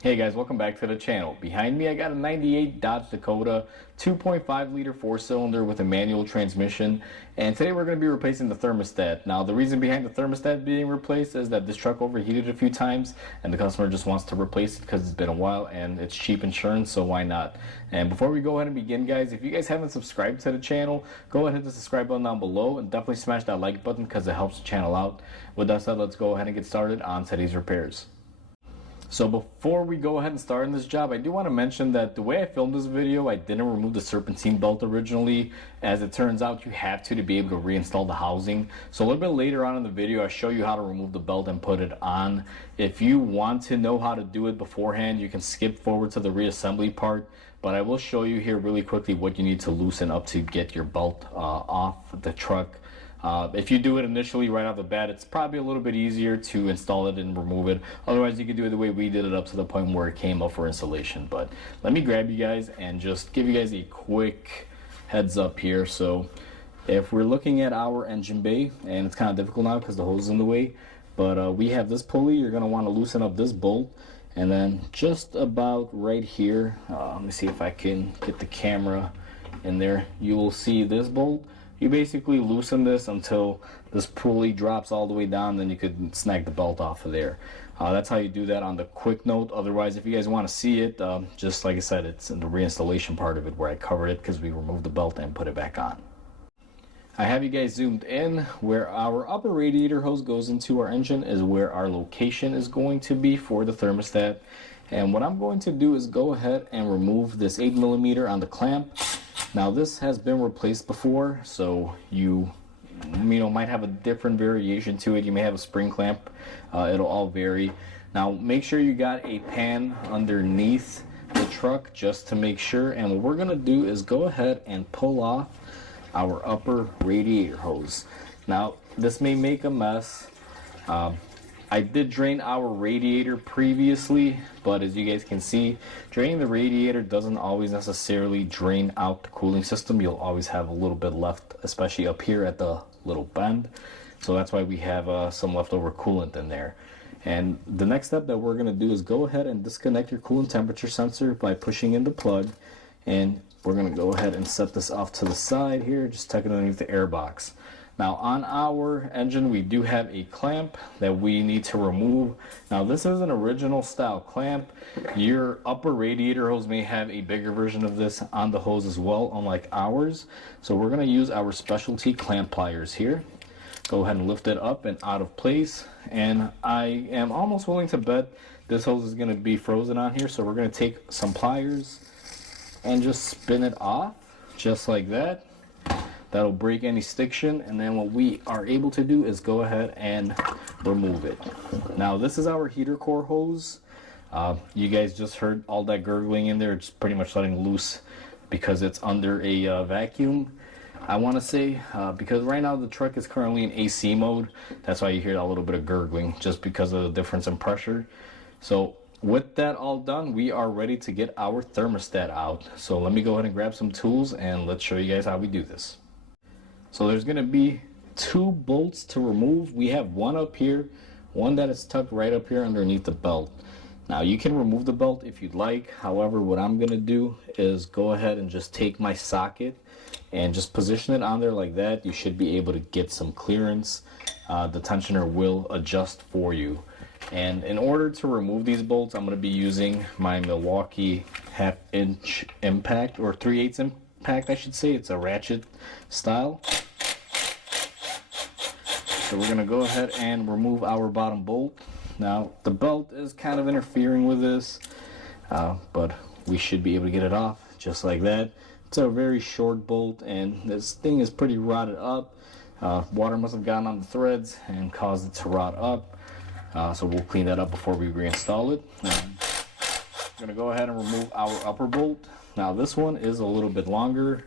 Hey guys, welcome back to the channel. Behind me I got a 98 Dodge Dakota 2.5 liter 4-cylinder with a manual transmission, and today we're going to be replacing the thermostat. Now the reason behind the thermostat being replaced is that this truck overheated a few times and the customer just wants to replace it because it's been a while and it's cheap insurance, so why not? And before we go ahead and begin, guys, if you guys haven't subscribed to the channel, go ahead and hit the subscribe button down below and definitely smash that like button because it helps the channel out. With that said, let's go ahead and get started on today's repairs. So before we go ahead and start on this job, I do want to mention that the way I filmed this video, I didn't remove the serpentine belt originally. As it turns out, you have to be able to reinstall the housing. So a little bit later on in the video, I show you how to remove the belt and put it on. If you want to know how to do it beforehand, you can skip forward to the reassembly part. But I will show you here really quickly what you need to loosen up to get your belt off the truck. If you do it initially right off the bat, it's probably a little bit easier to install it and remove it. Otherwise, you can do it the way we did it up to the point where it came up for installation. But let me grab you guys and just give you guys a quick heads up here. So if we're looking at our engine bay, and it's kind of difficult now because the hose is in the way, but we have this pulley. You're going to want to loosen up this bolt, and then just about right here, let me see if I can get the camera in there. You will see this bolt. You basically loosen this until this pulley drops all the way down, then you could snag the belt off of there. That's how you do that on the quick note. Otherwise, if you guys want to see it, just like I said, it's in the reinstallation part of it where I covered it because we removed the belt and put it back on. I have you guys zoomed in. Where our upper radiator hose goes into our engine is where our location is going to be for the thermostat. And what I'm going to do is go ahead and remove this 8mm on the clamp. Now this has been replaced before, so you might have a different variation to it. You may have a spring clamp. It'll all vary. Now make sure you got a pan underneath the truck just to make sure. And what we're gonna do is go ahead and pull off our upper radiator hose. Now this may make a mess. I did drain our radiator previously, but as you guys can see, draining the radiator doesn't always necessarily drain out the cooling system. You'll always have a little bit left, especially up here at the little bend. So that's why we have some leftover coolant in there. And the next step that we're going to do is go ahead and disconnect your coolant temperature sensor by pushing in the plug. And we're going to go ahead and set this off to the side here, just tuck it underneath the air box. Now on our engine, we do have a clamp that we need to remove. Now this is an original style clamp. Your upper radiator hose may have a bigger version of this on the hose as well, unlike ours. So we're gonna use our specialty clamp pliers here. Go ahead and lift it up and out of place. And I am almost willing to bet this hose is gonna be frozen on here. So we're gonna take some pliers and just spin it off, just like that. That'll break any stiction, and then what we are able to do is go ahead and remove it. Now this is our heater core hose. You guys just heard all that gurgling in there. It's pretty much letting loose because it's under a vacuum. I want to say because right now the truck is currently in AC mode, that's why you hear a little bit of gurgling, just because of the difference in pressure. So with that all done, we are ready to get our thermostat out. So let me go ahead and grab some tools and let's show you guys how we do this. So there's going to be two bolts to remove. We have one up here, one that is tucked right up here underneath the belt. Now you can remove the belt if you'd like. However, what I'm going to do is go ahead and just take my socket and just position it on there like that. You should be able to get some clearance. The tensioner will adjust for you. And in order to remove these bolts, I'm going to be using my Milwaukee 1/2" impact, or 3/8 impact I should say. It's a ratchet style. So we're going to go ahead and remove our bottom bolt. Now the belt is kind of interfering with this, but we should be able to get it off just like that. It's a very short bolt and this thing is pretty rotted up. Water must have gotten on the threads and caused it to rot up. So we'll clean that up before we reinstall it. We're going to go ahead and remove our upper bolt. Now this one is a little bit longer.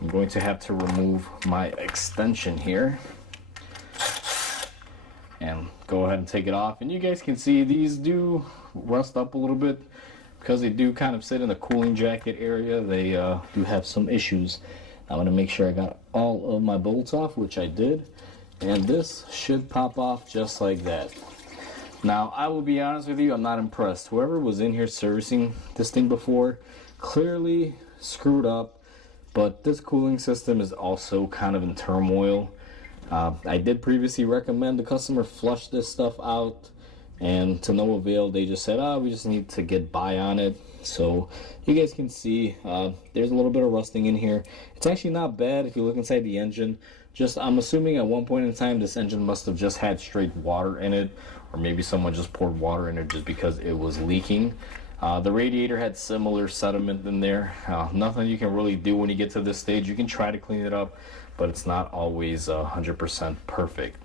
I'm going to have to remove my extension here and go ahead and take it off. And you guys can see these do rust up a little bit because they do kind of sit in the cooling jacket area. They do have some issues. I'm going to make sure I got all of my bolts off, which I did, and this should pop off just like that. Now, I will be honest with you, I'm not impressed. Whoever was in here servicing this thing before clearly screwed up, but this cooling system is also kind of in turmoil. I did previously recommend the customer flush this stuff out, and to no avail. They just said, we just need to get by on it. So you guys can see there's a little bit of rusting in here. It's actually not bad if you look inside the engine. Just, I'm assuming at one point in time this engine must have just had straight water in it, or maybe someone just poured water in it just because it was leaking. The radiator had similar sediment in there. Nothing you can really do when you get to this stage. You can try to clean it up, but it's not always 100% perfect.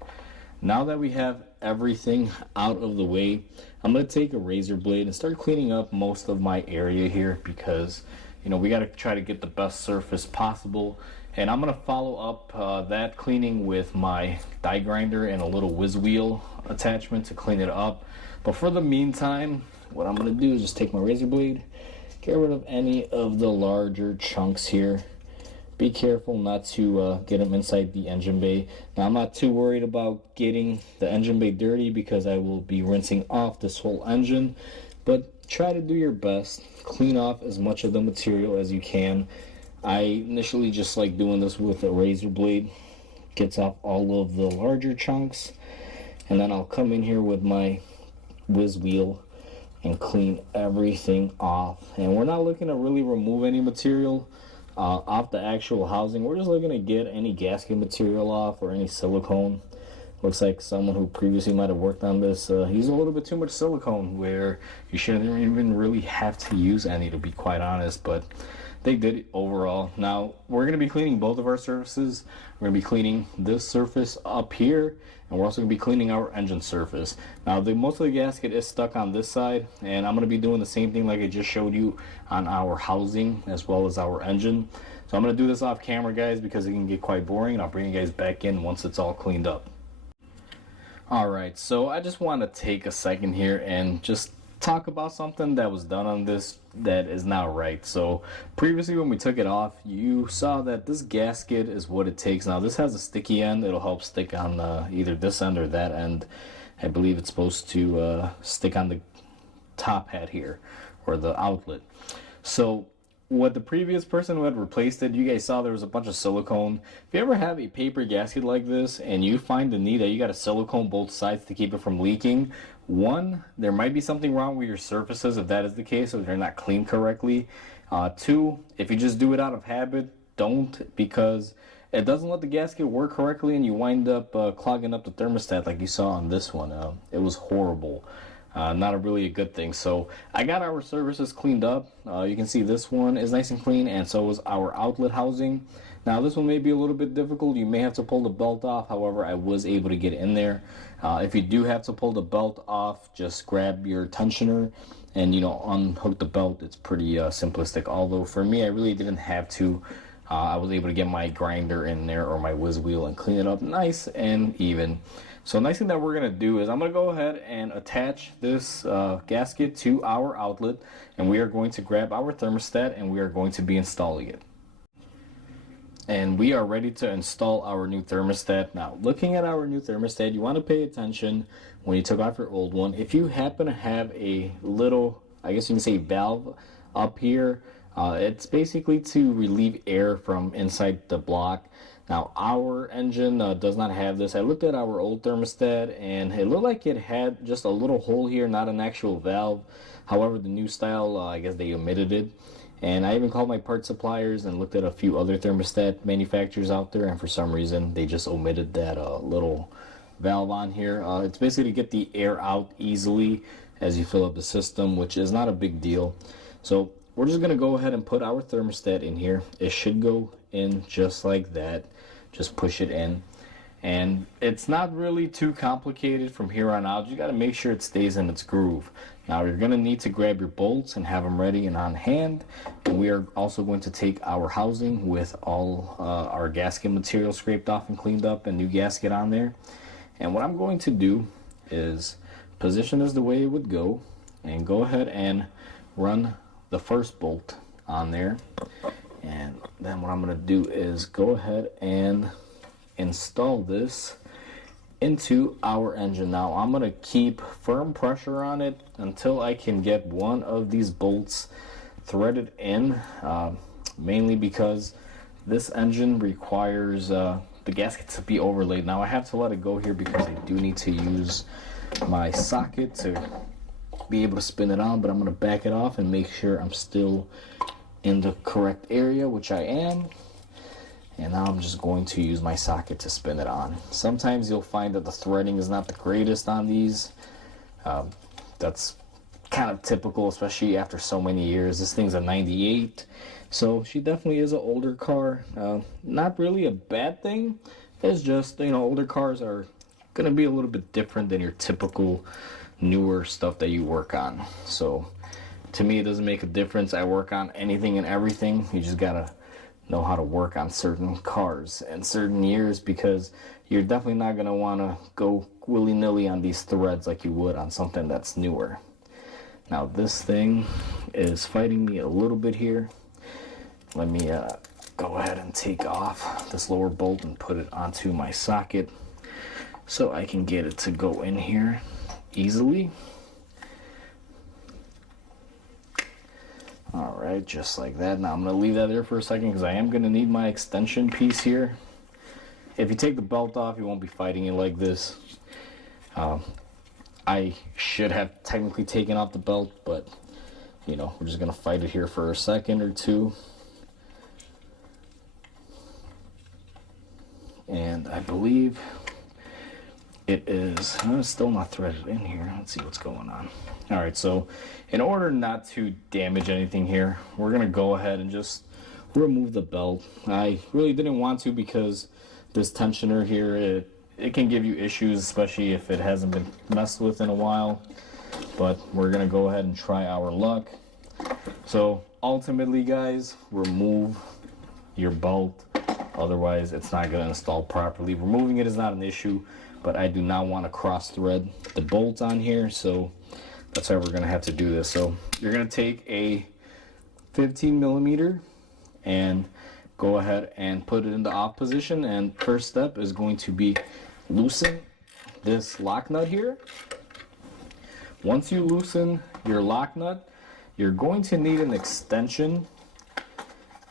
Now that we have everything out of the way, I'm going to take a razor blade and start cleaning up most of my area here, because we got to try to get the best surface possible. And I'm going to follow up that cleaning with my die grinder and a little whiz wheel attachment to clean it up. But for the meantime, what I'm going to do is just take my razor blade, get rid of any of the larger chunks here. Be careful not to get them inside the engine bay. Now, I'm not too worried about getting the engine bay dirty because I will be rinsing off this whole engine, but try to do your best. Clean off as much of the material as you can. I initially just like doing this with a razor blade. Gets off all of the larger chunks, and then I'll come in here with my whiz wheel and clean everything off. And we're not looking to really remove any material off the actual housing. We're just looking to get any gasket material off or any silicone. Looks like someone who previously might have worked on this used a little bit too much silicone, where you shouldn't even really have to use any, to be quite honest, but they did it overall. Now, we're going to be cleaning both of our surfaces. We're going to be cleaning this surface up here, and we're also going to be cleaning our engine surface. Now, most of the gasket is stuck on this side, and I'm going to be doing the same thing like I just showed you on our housing as well as our engine. So I'm going to do this off camera, guys, because it can get quite boring, and I'll bring you guys back in once it's all cleaned up. Alright, so I just want to take a second here and just talk about something that was done on this that is not right. So previously when we took it off, you saw that this gasket is what it takes. Now this has a sticky end. It'll help stick on either this end or that end. I believe it's supposed to stick on the top hat here, or the outlet. So what the previous person who had replaced it, you guys saw there was a bunch of silicone. If you ever have a paper gasket like this and you find the need that you got to silicone both sides to keep it from leaking, one, there might be something wrong with your surfaces if that is the case, if they're not cleaned correctly. Two, if you just do it out of habit, don't, because it doesn't let the gasket work correctly and you wind up clogging up the thermostat like you saw on this one. It was horrible. Not really a good thing. So I got our surfaces cleaned up. You can see this one is nice and clean, and so is our outlet housing. Now this one may be a little bit difficult. You may have to pull the belt off. However, I was able to get in there. If you do have to pull the belt off, just grab your tensioner and unhook the belt. It's pretty simplistic. Although for me, I really didn't have to. I was able to get my grinder in there, or my whiz wheel, and clean it up nice and even. So the next thing that we're going to do is I'm going to go ahead and attach this gasket to our outlet, and we are going to grab our thermostat and we are going to be installing it. And we are ready to install our new thermostat. Now, looking at our new thermostat, you want to pay attention when you took off your old one. If you happen to have a little, I guess you can say, valve up here, it's basically to relieve air from inside the block. Now, our engine does not have this. I looked at our old thermostat and it looked like it had just a little hole here, not an actual valve. However, the new style, I guess they omitted it. And I even called my part suppliers and looked at a few other thermostat manufacturers out there, and for some reason they just omitted that little valve on here. It's basically to get the air out easily as you fill up the system, which is not a big deal. So we're just going to go ahead and put our thermostat in here. It should go in just like that. Just push it in. And it's not really too complicated from here on out. You got to make sure it stays in its groove. Now you're going to need to grab your bolts and have them ready and on hand. And we are also going to take our housing with all our gasket material scraped off and cleaned up, and new gasket on there. And what I'm going to do is position this the way it would go, and go ahead and run the first bolt on there. And then what I'm going to do is go ahead and install this into our engine. Now I'm going to keep firm pressure on it until I can get one of these bolts threaded in, mainly because this engine requires the gasket to be overlaid. Now I have to let it go here because I do need to use my socket to be able to spin it on, but I'm going to back it off and make sure I'm still in the correct area, which I am. And now I'm just going to use my socket to spin it on. Sometimes you'll find that the threading is not the greatest on these. That's kind of typical, especially after so many years. This thing's a 98, so she definitely is an older car. Not really a bad thing. It's just, you know, older cars are going to be a little bit different than your typical newer stuff that you work on. So to me, it doesn't make a difference. I work on anything and everything. You just gotta know how to work on certain cars and certain years, because you're definitely not going to want to go willy-nilly on these threads like you would on something that's newer. Now this thing is fighting me a little bit here. Let me go ahead and take off this lower bolt and put it onto my socket so I can get it to go in here easily. Alright, just like that. Now I'm going to leave that there for a second because I am going to need my extension piece here. If you take the belt off, you won't be fighting it like this. I should have technically taken off the belt, but you know, we're just going to fight it here for a second or two. And I believe it is still not threaded in here. Let's see what's going on. Alright, so in order not to damage anything here, we're going to go ahead and just remove the belt. I really didn't want to because this tensioner here, it can give you issues, especially if it hasn't been messed with in a while. But we're going to go ahead and try our luck. So ultimately, guys, remove your bolt. Otherwise, it's not going to install properly. Removing it is not an issue, but I do not want to cross thread the bolt on here, so that's why we're going to have to do this. So you're going to take a 15 millimeter and go ahead and put it in the off position, and first step is going to be loosen this lock nut here. Once you loosen your lock nut, you're going to need an extension,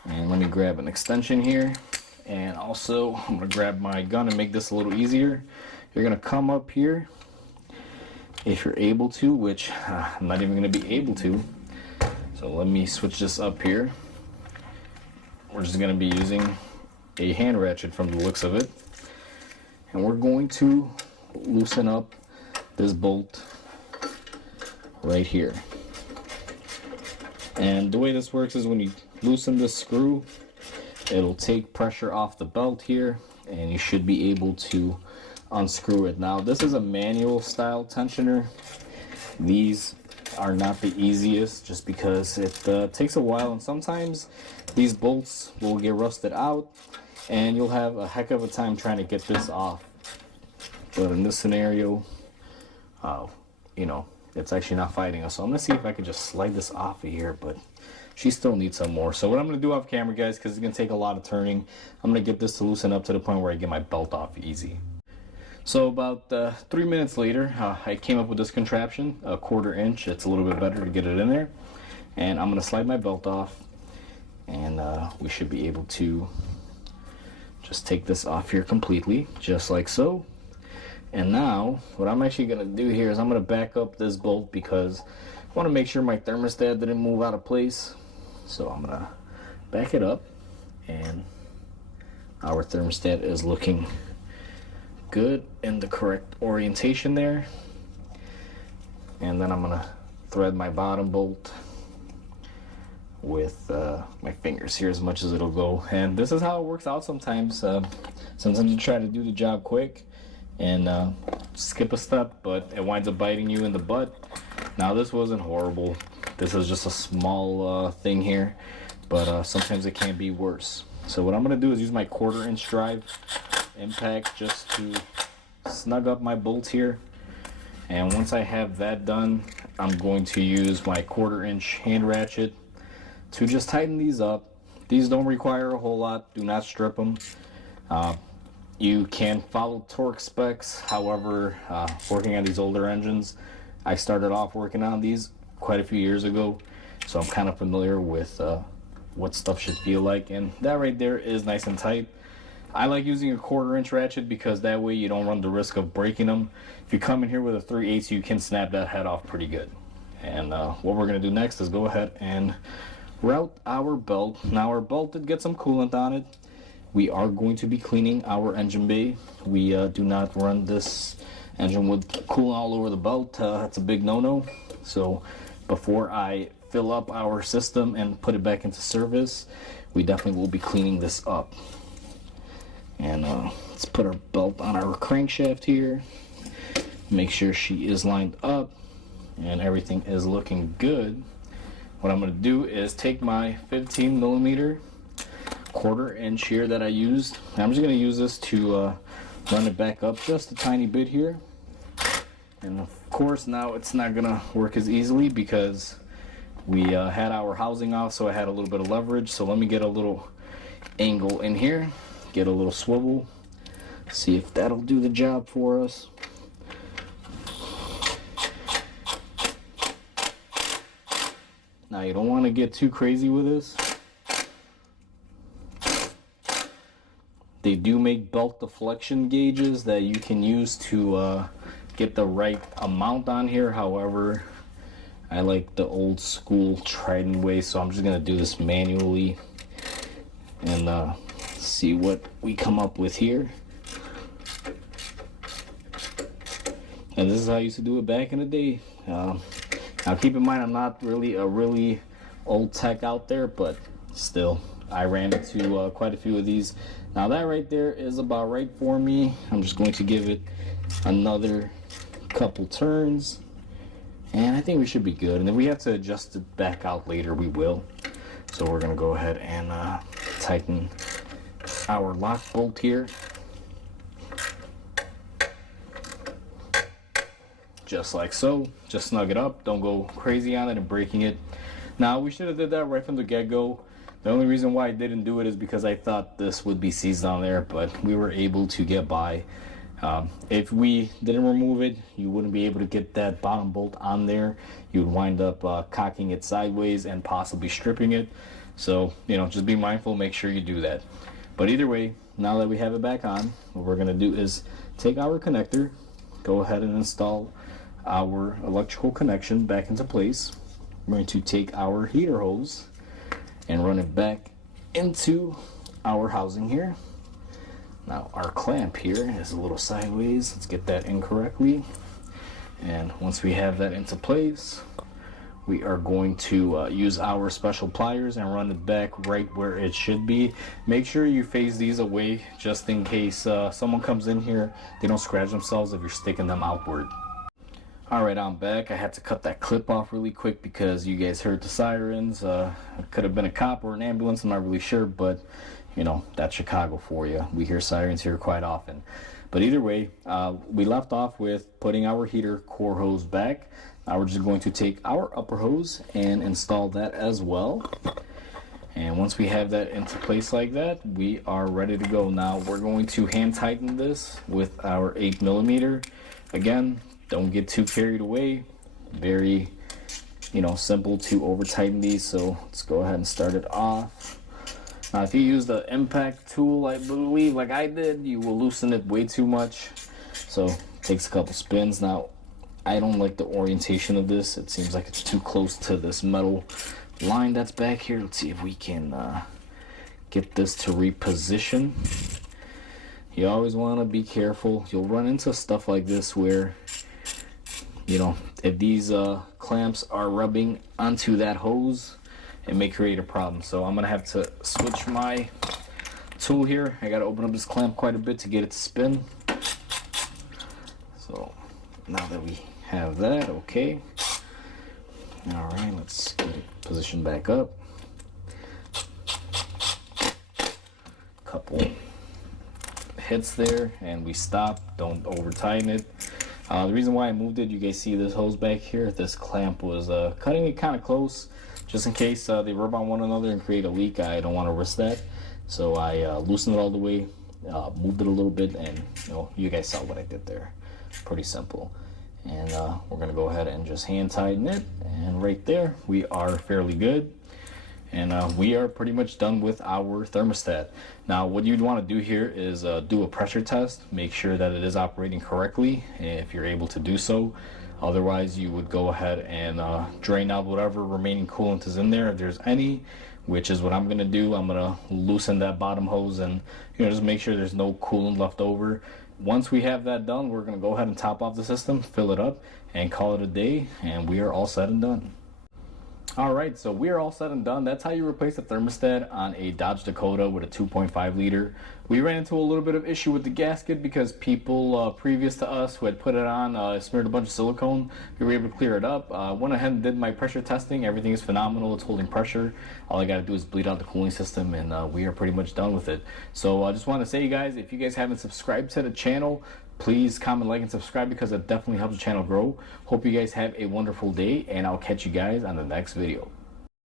and let me grab an extension here. And also I'm going to grab my gun and make this a little easier. You're going to come up here if you're able to, which I'm not even going to be able to. So let me switch this up here. We're just going to be using a hand ratchet from the looks of it. And we're going to loosen up this bolt right here. And the way this works is when you loosen this screw, it'll take pressure off the belt here, and you should be able to unscrew it. Now, this is a manual style tensioner. These are not the easiest just because it takes a while, and sometimes these bolts will get rusted out and you'll have a heck of a time trying to get this off. But in this scenario, you know, it's actually not fighting us. So I'm going to see if I can just slide this off of here, but she still needs some more. So what I'm going to do off camera, guys, because it's going to take a lot of turning, I'm going to get this to loosen up to the point where I get my belt off easy. So about 3 minutes later, I came up with this contraption, a 1/4 inch. It's a little bit better to get it in there. And I'm going to slide my belt off, and we should be able to just take this off here completely, just like so. And now, what I'm actually going to do here is I'm going to back up this bolt because I want to make sure my thermostat didn't move out of place. So I'm going to back it up, and our thermostat is looking good in the correct orientation there. And then I'm going to thread my bottom bolt with my fingers here as much as it'll go. And this is how it works out sometimes. Sometimes you try to do the job quick and skip a step, but it winds up biting you in the butt. Now this wasn't horrible. This is just a small thing here, but sometimes it can be worse. So what I'm going to do is use my 1/4 inch drive impact just to snug up my bolts here. And once I have that done, I'm going to use my 1/4 inch hand ratchet to just tighten these up. These don't require a whole lot. Do not strip them. You can follow torque specs. However, working on these older engines, I started off working on these quite a few years ago, so I'm kind of familiar with what stuff should feel like, and that right there is nice and tight. I like using a 1/4 inch ratchet because that way you don't run the risk of breaking them. If you come in here with a 3/8, you can snap that head off pretty good. And what we're going to do next is go ahead and route our belt. Now our belt did get some coolant on it. We are going to be cleaning our engine bay. We do not run this engine with coolant all over the belt. That's a big no-no. So before I fill up our system and put it back into service, we definitely will be cleaning this up. And let's put our belt on our crankshaft here. Make sure she is lined up and everything is looking good. What I'm going to do is take my 15mm 1/4 inch here that I used. I'm just going to use this to run it back up just a tiny bit here. And of course now it's not going to work as easily because we had our housing off, so I had a little bit of leverage. So let me get a little angle in here, get a little swivel, see if that'll do the job for us. Now you don't want to get too crazy with this. They do make belt deflection gauges that you can use to get the right amount on here. However, I like the old school Trident way, so I'm just going to do this manually and see what we come up with here. And this is how I used to do it back in the day. Now keep in mind, I'm not really a really old tech out there, but still, I ran into quite a few of these. Now that right there is about right for me. I'm just going to give it another couple turns, and I think we should be good. And if we have to adjust it back out later, we will. So we're going to go ahead and tighten our lock bolt here. Just like so. Just snug it up. Don't go crazy on it and breaking it. Now we should have did that right from the get-go. The only reason why I didn't do it is because I thought this would be seized on there, but we were able to get by. If we didn't remove it, you wouldn't be able to get that bottom bolt on there. You would wind up cocking it sideways and possibly stripping it. So, you know, just be mindful, make sure you do that. But either way, now that we have it back on, what we're going to do is take our connector, go ahead and install our electrical connection back into place. We're going to take our heater hose and run it back into our housing here. Now our clamp here is a little sideways. Let's get that in correctly. And once we have that into place, we are going to use our special pliers and run it back right where it should be. Make sure you phase these away just in case someone comes in here, they don't scratch themselves if you're sticking them outward. Alright, I'm back. I had to cut that clip off really quick because you guys heard the sirens. It could have been a cop or an ambulance, I'm not really sure, but you know, that's Chicago for you. We hear sirens here quite often. But either way, we left off with putting our heater core hose back. Now we're just going to take our upper hose and install that as well. And once we have that into place like that, we are ready to go. Now we're going to hand tighten this with our 8mm. Again, don't get too carried away. Very, you know, simple to over tighten these. So let's go ahead and start it off. Now if you use the impact tool, I believe, like I did, you will loosen it way too much. So it takes a couple spins. Now I don't like the orientation of this. It seems like it's too close to this metal line that's back here. Let's see if we can get this to reposition. You always want to be careful. You'll run into stuff like this where, you know, if these clamps are rubbing onto that hose, it may create a problem. So I'm gonna have to switch my tool here. I gotta open up this clamp quite a bit to get it to spin. So now that we have that, okay. All right, let's get it positioned back up. Couple hits there and we stop. Don't over tighten it. The reason why I moved it, you guys see this hose back here, this clamp was cutting it kind of close, just in case they rub on one another and create a leak. I don't want to risk that, so I loosened it all the way, moved it a little bit, and you guys saw what I did there. Pretty simple. And we're gonna go ahead and just hand tighten it, and right there we are fairly good. And we are pretty much done with our thermostat. Now what you'd want to do here is do a pressure test, make sure that it is operating correctly if you're able to do so. Otherwise you would go ahead and drain out whatever remaining coolant is in there if there's any, which is what I'm going to do. I'm going to loosen that bottom hose and just make sure there's no coolant left over. Once we have that done, we're going to go ahead and top off the system, fill it up, and call it a day, and we are all set and done. Alright, so we are all set and done. That's how you replace a thermostat on a Dodge Dakota with a 2.5 liter. We ran into a little bit of issue with the gasket because people previous to us who had put it on smeared a bunch of silicone. We were able to clear it up. Went ahead and did my pressure testing. Everything is phenomenal. It's holding pressure. All I got to do is bleed out the cooling system, and we are pretty much done with it. So I just want to say, you guys, if you guys haven't subscribed to the channel, please comment, like, and subscribe because it definitely helps the channel grow. Hope you guys have a wonderful day, and I'll catch you guys on the next video.